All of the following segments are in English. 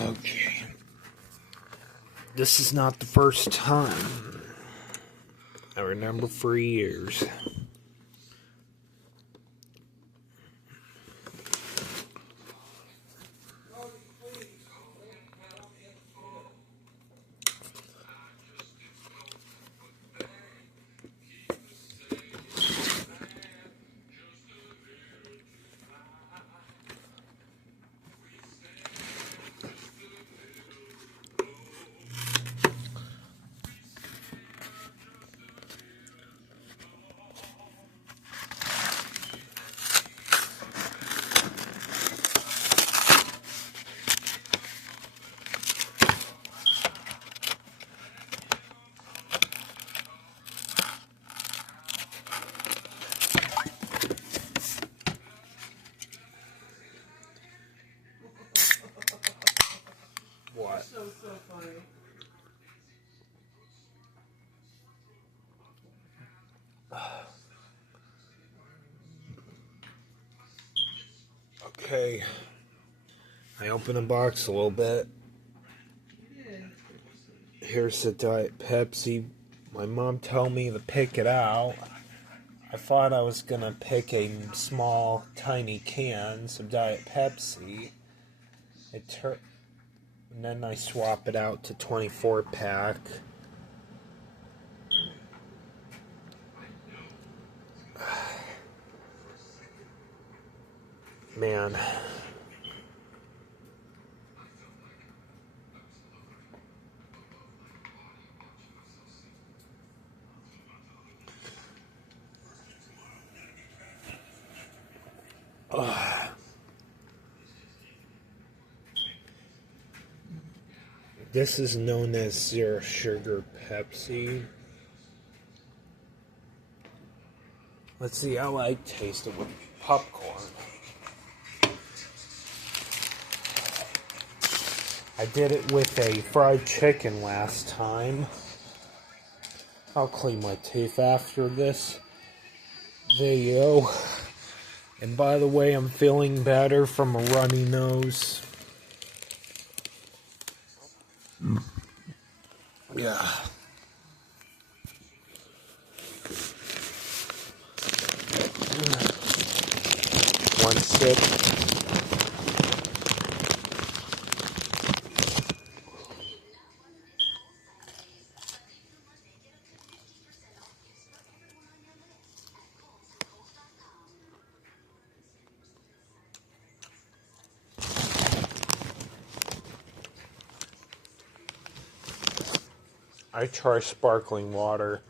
Okay. This is not the first time. I remember for years. What? So funny. Okay. I open the box a little bit. Here's the Diet Pepsi. My mom told me to pick it out. I thought I was gonna pick a small, tiny cans of Diet Pepsi. And then I swap it out to 24-pack. Man. This is known as zero sugar Pepsi. Let's see how I taste it with popcorn. I did it with a fried chicken last time. I'll clean my teeth after this video. And by the way, I'm feeling better from a runny nose. Yeah. One sip. I try sparkling water,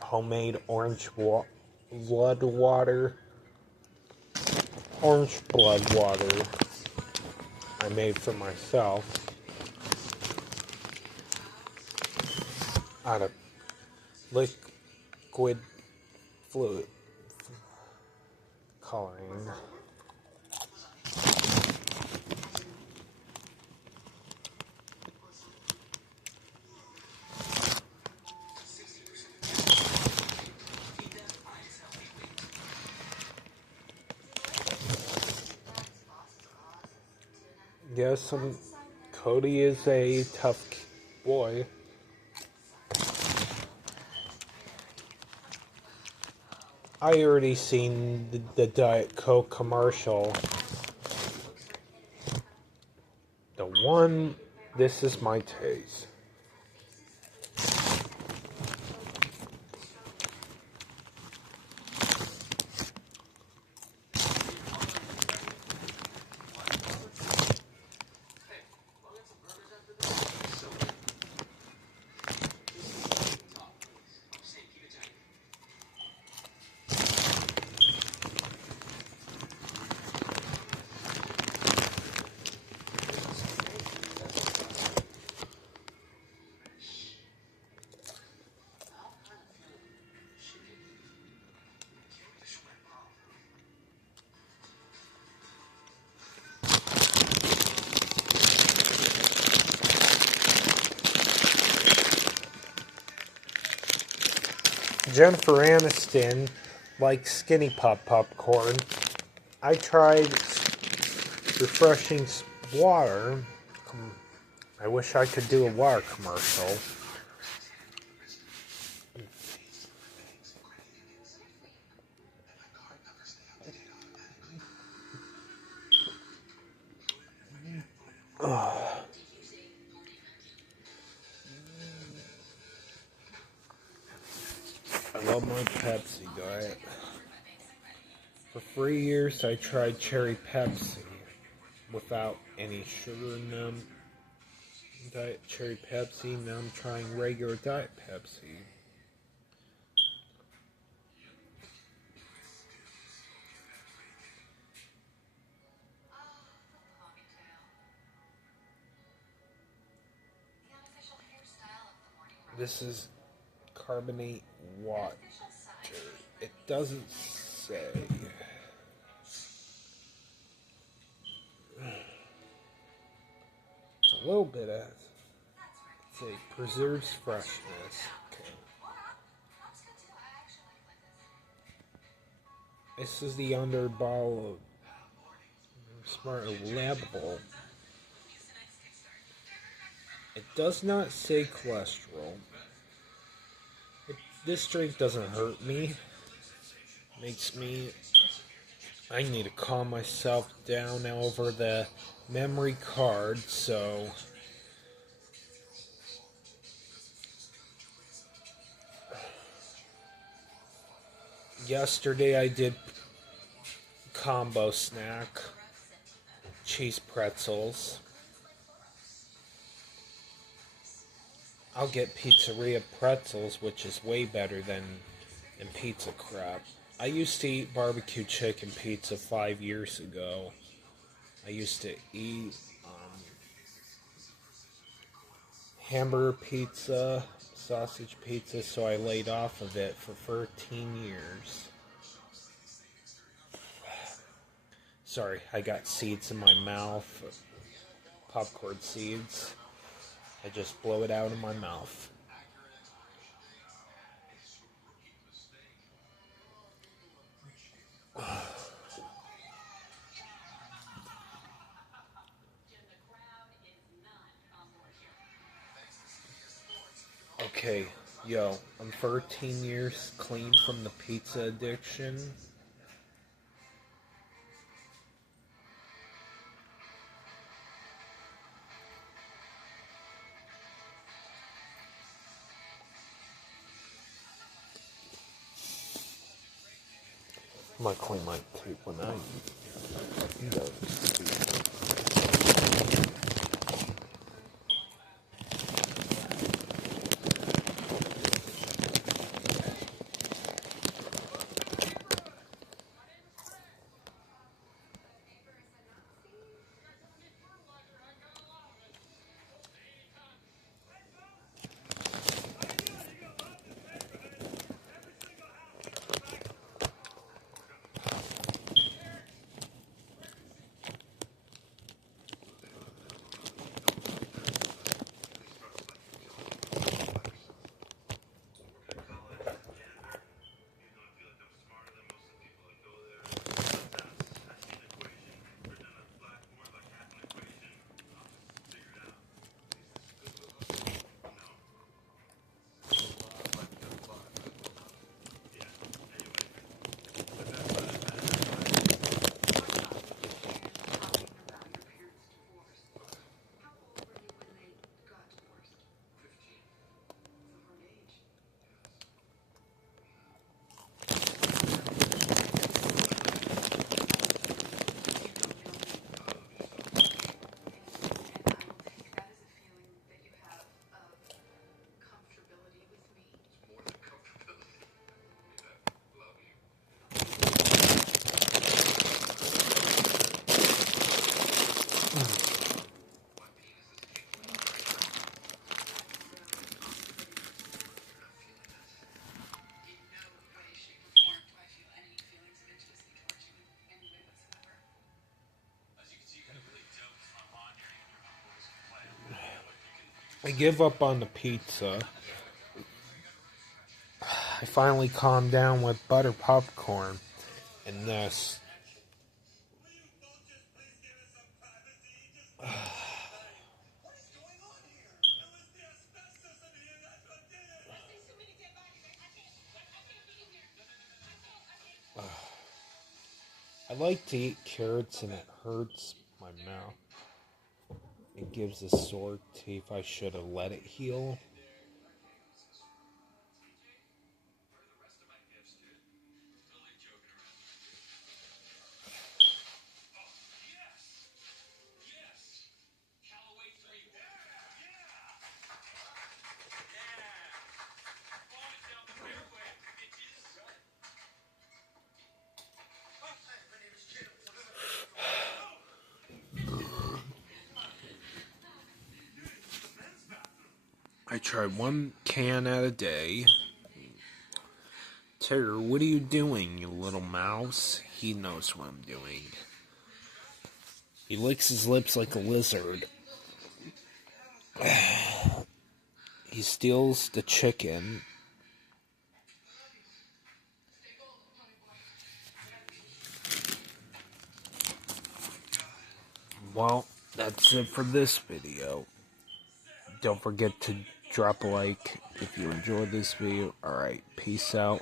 homemade orange blood water I made for myself out of liquid fluid coloring. Yes, Cody is a tough boy. I already seen the Diet Coke commercial. The one, this is my taste. Jennifer Aniston likes Skinny Pop popcorn. I tried refreshing water. I wish I could do a water commercial. I love my Pepsi diet. For 3 years, I tried cherry Pepsi without any sugar in them. Diet cherry Pepsi. Now I'm trying regular diet Pepsi. This is carbonate water. It doesn't say. It's a little bit of. It preserves freshness. Okay. This is the under bottle of smart label. It does not say cholesterol. This drink doesn't hurt me. Makes me. I need to calm myself down over the memory card, so. Yesterday I did combo snack, cheese pretzels. I'll get pizzeria pretzels, which is way better than pizza crap. I used to eat barbecue chicken pizza 5 years ago. I used to eat hamburger pizza, sausage pizza, so I laid off of it for 13 years. Sorry, I got seeds in my mouth, popcorn seeds. I just blow it out of my mouth. Okay, yo, I'm 13 years clean from the pizza addiction. I'm gonna clean my teeth when I eat those. I give up on the pizza. I finally calmed down with butter popcorn and this. I like to eat carrots and it hurts my mouth. It gives a sore teeth. I should have let it heal. I try one can at a day. Terror, what are you doing, you little mouse? He knows what I'm doing. He licks his lips like a lizard. He steals the chicken. Well, that's it for this video. Don't forget to drop a like if you enjoyed this video. Alright, peace out.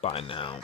Bye now.